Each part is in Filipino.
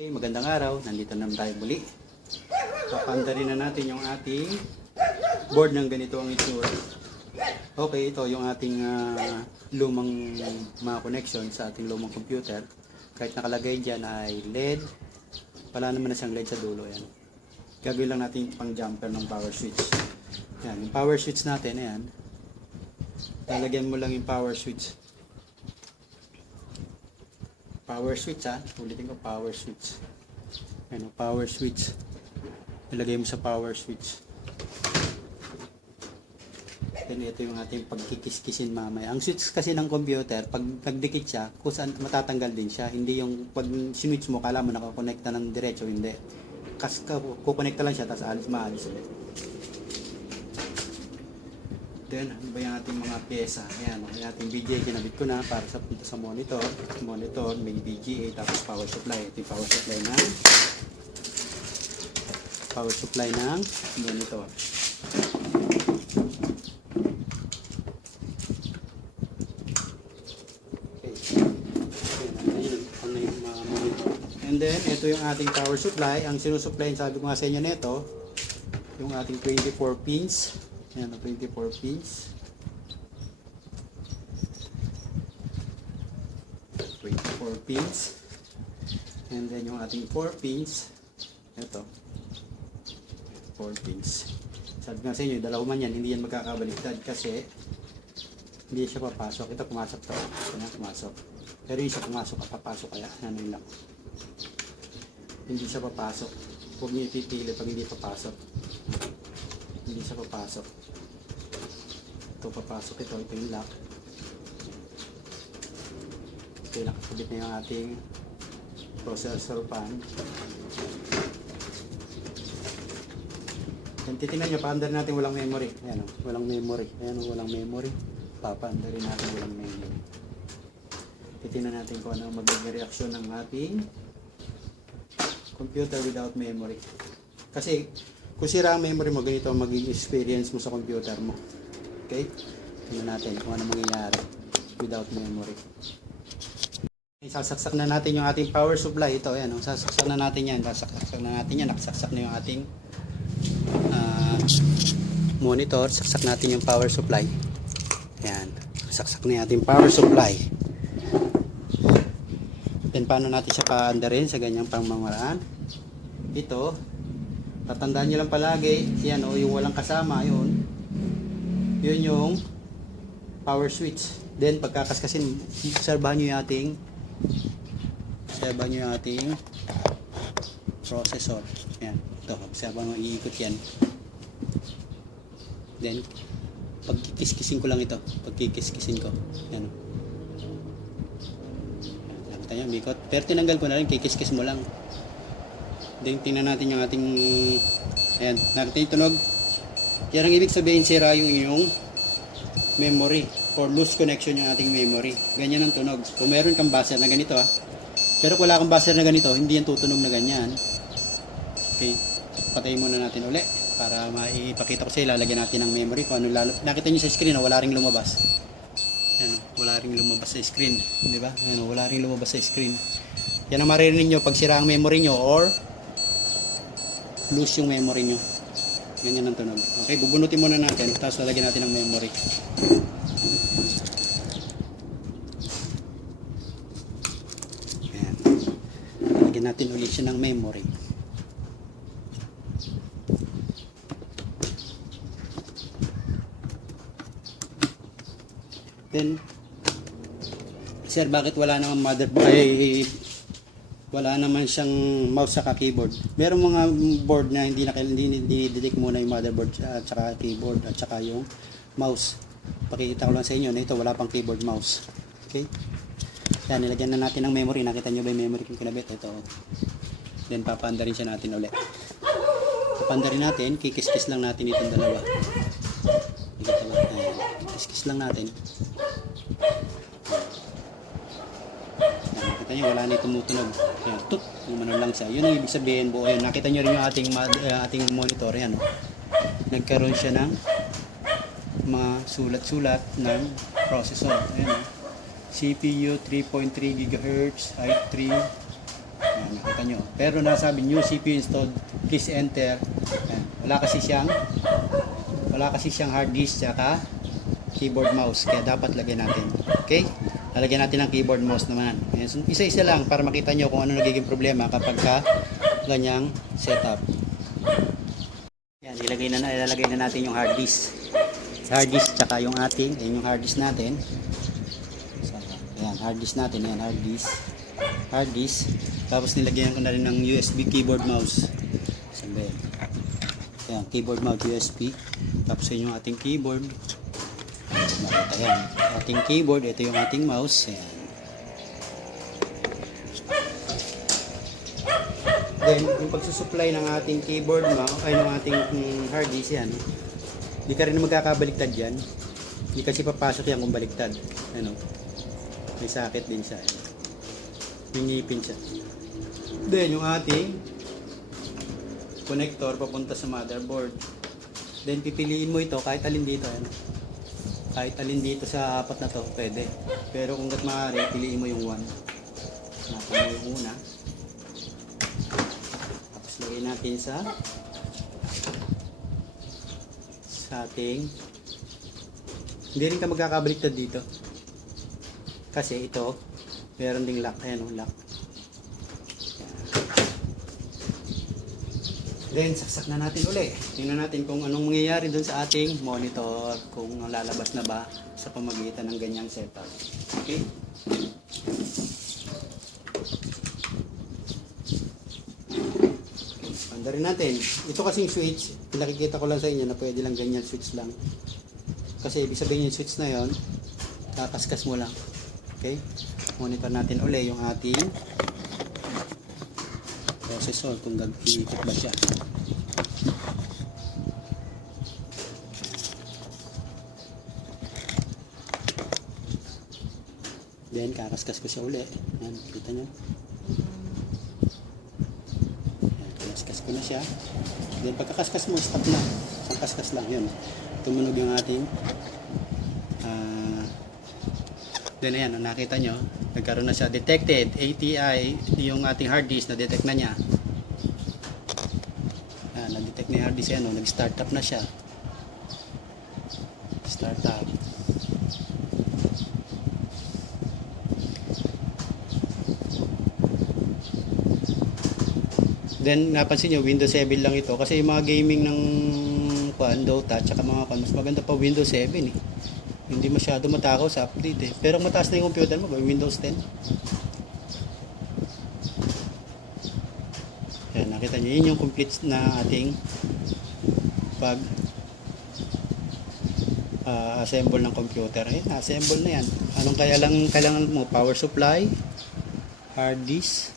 Okay, magandang araw. Nandito naman tayo muli. Papandarin na natin yung ating board ng ganito ang itsura. Okay, ito yung ating lumang mga connection sa ating lumang computer. Kahit nakalagay dyan ay LED. Wala naman na siyang LED sa dulo. Yan. Gagawin lang natin pang jumper ng power switch. Yan, yung power switch natin, ayan. Lalagyan mo lang yung power switch. Power switch ulitin ko, power switch. Ano, power switch. Ilagay mo sa power switch. Then ito yung ating pagkikis-kisin mamaya. Ang switch kasi ng computer, pag nagdikit siya, kusan matatanggal din siya. Hindi yung pag switch mo, kala mo nakakonekta ng diretso, hindi. Kas kukonekta lang siya, tapos maalis ulit. Then, ano ba yung ating mga pyesa? Ayan, yung ating VGA, kinabit ko na para sa punta sa monitor. Monitor, may VGA, tapos power supply. Ito yung power supply ng monitor. Okay. Ayan, yung mga monitor. And then, ito yung ating power supply. Ang sinusupply, sabi ko nga sa inyo nito, yung ating 24 pins. Ayan, 24 pins. 24 pins. And then yung ating 4 pins. Ito. 4 pins. Sabi nga sa inyo, dalawa man yan, hindi yan magkakabaliktad kasi hindi siya papasok. Ito pumasok to. Ito pumasok. Pero yung isa pumasok, papasok kaya. Ano lang. Hindi siya papasok. Huwag niyo ipipili pag hindi papasok. Hindi siya papasok. Ito papasok ito yung lock. Ito yung nakakabit na yung ating processor pan. Yan, titingnan nyo, paandar natin walang memory. Ayan o, walang memory. Ayan o, walang memory. Papaandarin natin walang memory. Titingnan natin kung ano magiging reaksyon ng ating computer without memory. Kasi kung sira ang memory mo, ganito ang magiging experience mo sa computer mo. Okay? Tingnan natin kung ano mangyayari without memory. Sasaksak na natin yung ating power supply. Ito, ayan. Sasaksak na natin yan. Sasaksak na natin yan. Nakasaksak na yung ating monitor. Saksak natin yung power supply. Ayan. Saksak na yung ating power supply. Then, paano natin siya paandarin sa ganyang pamamaraan? Ito, tatandaan nyo lang palagi, yan o, yung walang kasama, yun yung power switch. Then pagkakaskasin, obserbahan nyo yung ating processor. Yan, ito, obserbahan nyo, iikot yan. Then pagkikiskisin ko lang ito, pagkikiskisin ko, yan o. Nakita nyo, bikot. Pero tinanggal ko na rin, kikiskis mo lang. Then tingnan natin yung ating, ayan, nakita yung tunog. Yan ang ibig sabihin, sira yung inyong memory or loose connection yung ating memory. Ganyan ang tunog. Kung meron kang buzzer na ganito pero kung wala kang buzzer na ganito, hindi yan tutunog na ganyan. Okay, patayin muna natin uli para maipakita ko sa iyo. Lalagyan natin ng memory kung ano nakita nyo sa screen, wala ring lumabas. Ayan, wala ring lumabas sa screen, di ba? Ayan, wala ring lumabas sa screen. Yan ang maririnig nyo pag sira ang memory nyo or loose yung memory nyo. Ganyan ang tunog. Okay, bubunutin muna natin, tapos lalagyan natin ng memory. Ayan. Lalagyan natin ulit siya ng memory. Then, sir, bakit wala namang motherboard? Wala naman siyang mouse saka keyboard. Merong mga board na hindi detect muna yung motherboard at saka keyboard at saka yung mouse. Pakikita ko lang sa inyo na ito wala pang keyboard mouse. Okay? Yan, nilagyan na natin ng memory. Nakita nyo ba yung memory kung kinabit? Ito. Then papaandarin siya natin ulit. Papaandarin natin, kikis-kis lang natin itong dalawa. Kikis-kis lang natin. Nakita nyo, wala na tumutunog. Ayan, tut, umano lang siya. Yun ang ibig sabihin buo. Ayan, nakita nyo rin yung ating monitor. Ayan, nagkaroon siya ng mga sulat-sulat ng processor. Ayan, CPU 3.3 GHz, i3. Ayan, nakita nyo. Pero nasabi new CPU installed, please enter. Ayan. Wala kasi siyang hard disk tsaka keyboard mouse, kaya dapat lagyan natin. Okay, lalagyan natin ng keyboard mouse naman. Ayan, so, isa-isa lang para makita nyo kung ano nagiging problema kapag ka ganyang setup. Yan, ilalagay na natin yung hard disk tsaka yung ating, ayun yung hard disk natin. So, ayan, hard disk natin, ayan, hard disk, tapos nilagyan ko na rin ng USB keyboard mouse. Sabi, ayan, keyboard mouse USB, tapos yun yung ating keyboard. Nakita yan, ating keyboard, ito yung ating mouse. Ayan. Then, yung pagsusupply ng ating keyboard mouse, ay ng ating hard disk yan, hindi ka rin magkakabaliktad yan. Hindi kasi papasok yan kung baliktad. Ano? May sakit din siya. May ngipin siya. Then, yung ating connector papunta sa motherboard. Then, pipiliin mo ito kahit alin dito. Ano? Kahit alin dito sa apat na to, pwede. Pero kung maaari, piliin mo yung 1. Natin mo yung una. Tapos lagay natin sa ating, hindi rin ka magkakabaliktad dito kasi ito meron ding lock. Ayan o, lock. Then saksak na natin uli, tingnan natin kung anong mangyayari dun sa ating monitor, kung lalabas na ba sa pamagitan ng ganyang setup. Okay, panda rin natin. Ito kasing switch, pinakikita ko lang sa inyo na pwede lang ganyan switch lang. Kasi ibig sabihin yung switch na yon, kakaskas mo lang. Okay? Monitor natin uli yung ating processor kung iikot ba siya. Then kakaskas ko siya uli. Yan, kita nyo. Kaskas ko na siya. Then pagkakaskas mo, stop na. Isang kaskas lang, yun. Tumunog yung ating then ayan, nakita nyo, nagkaroon na siya detected ATI, yung ating hard disk na detect na niya. Na-detect na yung hard disk yan, nag-start up na siya. Start up. Then napansin nyo, Windows 7 lang ito kasi yung mga gaming ng Dota at saka mga mas maganda pa Windows 7 eh. Hindi masyado matakaw sa update eh. Pero mataas na yung computer mo, Windows 10. Yan, nakita nyo, yun yung complete na ating pag assemble ng computer. Ayan, assemble na yan. Anong kailangan mo? Power supply, hard disk.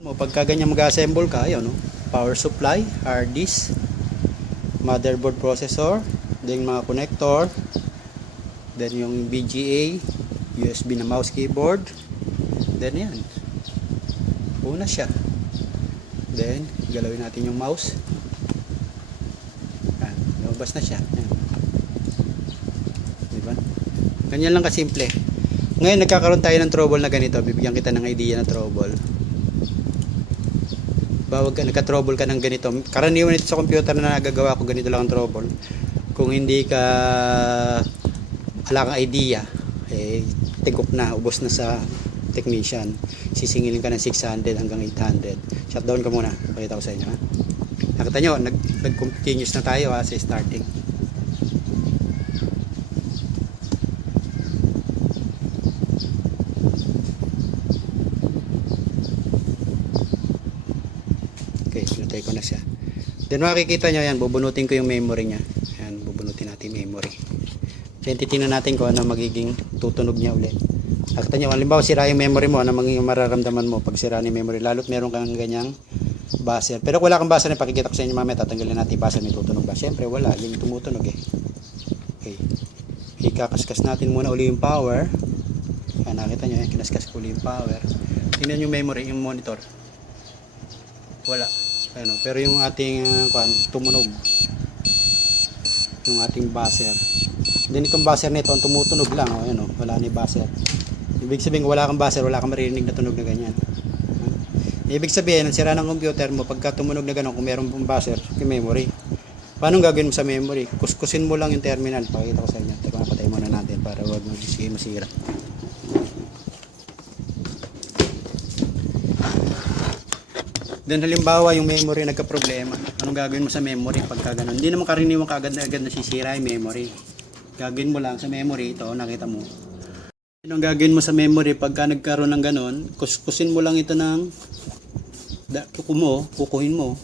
Pagka ganyan mag-assemble ka, ayun, no? Power supply, hard disk, motherboard, processor, then mga connector, then yung BGA, USB na mouse, keyboard, then yan, una siya. Then galawin natin yung mouse. Yan, lumabas na siya. Yan. Diba? Ganyan lang kasimple. Ngayon nagkakaroon tayo ng trouble na ganito. Bibigyan kita ng idea ng trouble. Bawag ka, nagka-trouble ka ng ganito. Karaniwan ito sa computer na nagagawa ko, ganito lang ang trouble. Kung hindi ka wala kang idea, eh tigop na, ubos na sa technician. Sisingilin ka ng 600 hanggang 800. Shutdown ka muna. Pakita ko sa inyo, ha. Nakita nyo, nag-continuous na tayo, ha, sa starting. Okay, sinutay ko na siya. Then makikita nyo yan, bubunutin ko yung memory nya. Yan, bubunutin natin yung memory. Then titingnan natin kung ano magiging tutunog niya ulit. Nakita nyo, halimbawa sira yung memory mo, ano magiging mararamdaman mo pag sira ni memory, lalo't meron kang ganyang buzzer. Pero kung wala kang buzzer, pakikita ko sa inyo mamaya, tatanggalin natin yung buzzer, may tutunog ba? Siyempre wala, yung tumutunog eh. Okay, ikakaskas natin muna uli yung power. Yan, nakita nyo, kinaskas ko uli yung power. Tingnan yung memory, yung monitor, wala. Ano, pero yung ating tumunog, yung ating buzzer. Then itong buzzer nito ang tumutunog lang, oh, ayan, oh, wala ni buzzer. Ibig Ibig sabihin, kung wala kang buzzer, wala kang maririnig na tunog na ganyan. Ibig sabihin, ang sira ng computer mo, pagka tumunog na gano'n, kung meron pong buzzer, yung memory. Paano gagawin mo sa memory? Kuskusin mo lang yung terminal. Pakita ko sa inyo. Teka, patay muna natin para huwag masira. Then halimbawa, yung memory nagka-problema. Anong gagawin mo sa memory pagka gano'n? Hindi naman karaniwang kagad na agad nasisira yung memory. Gagawin mo lang sa memory, ito, nakita mo. Anong gagawin mo sa memory pagka nagkaroon ng gano'n? Kuskusin mo lang ito ng kukuhin mo,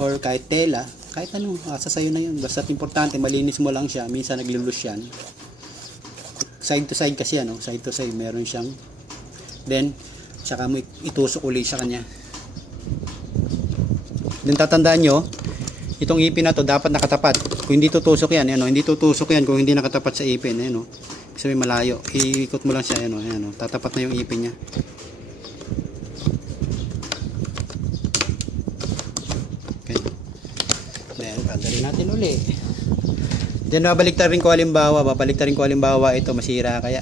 or kahit tela, kahit ano, asa sayo na yun. Basta importante, malinis mo lang siya. Minsan naglulus yan. Side to side kasi ano, side to side meron siyang. Then, saka mo itusok uli sa kanya. Then tatandaan nyo, itong ipin na to dapat nakatapat. Kung hindi tutusok yan, ano, hindi tutusok yan kung hindi nakatapat sa ipin, ano. Kasi may malayo. Iikot mo lang siya, ano, ano, tatapat na yung ipin niya. Pagdali natin uli. Diyan babaliktad rin ko halimbawa, ito masira kaya.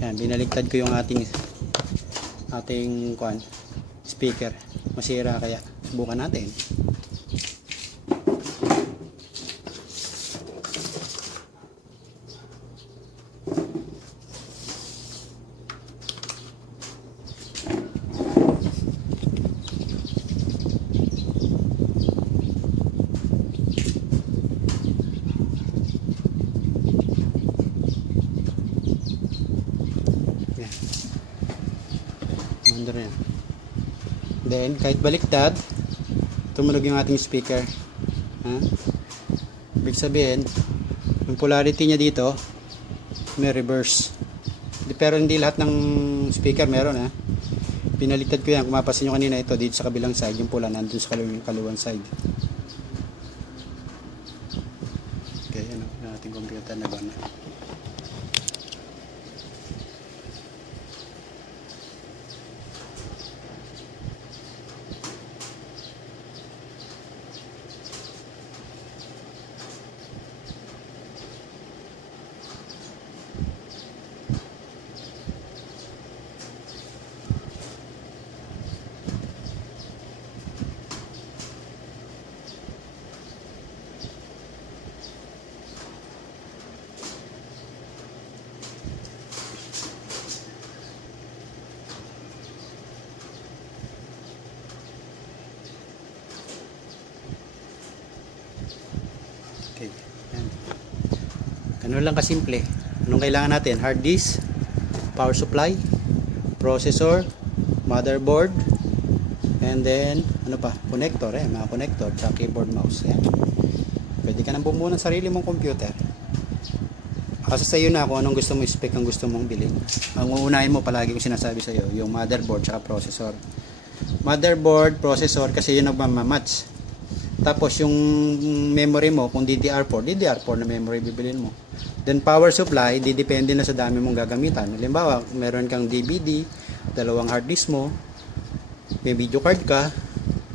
Yan, binaliktad ko yung ating speaker. Masira kaya. Subukan natin. Then, kahit baliktad, tumunog yung ating speaker. Ibig sabihin, yung polarity niya dito, may reverse. Pero hindi lahat ng speaker meron. Pinaliktad ko yan. Kung mapasin nyo kanina ito, dito sa kabilang side, yung pula nandun sa kaluwang side. Okay, ano, yung ating computer na gano'n. Okay. Yan. Ganun lang kasimple. Anong kailangan natin? Hard disk, power supply, processor, motherboard, and then ano pa? Connector, mga connector, sa keyboard, mouse. Yan. Pwede ka nang bumuo ng sarili mong computer. Kasi sa iyo na kung anong gusto mo spec ang gusto mong bilhin. Ang uunahin mo palagi kong sinasabi sa iyo, yung motherboard at processor. Motherboard, processor kasi yun ang match. Tapos yung memory mo, kung DDR4 na memory bibilin mo. Then power supply, didepende na sa dami mong gagamitan. Halimbawa, meron kang DVD, dalawang hard disk mo, may video card ka,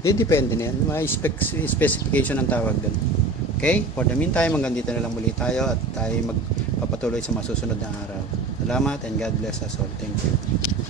didepende na yan. May specification ang tawag doon. Okay? For the meantime, hanggang dito na lang muli tayo at tayo magpapatuloy sa masusunod na araw. Salamat and God bless us all. Thank you.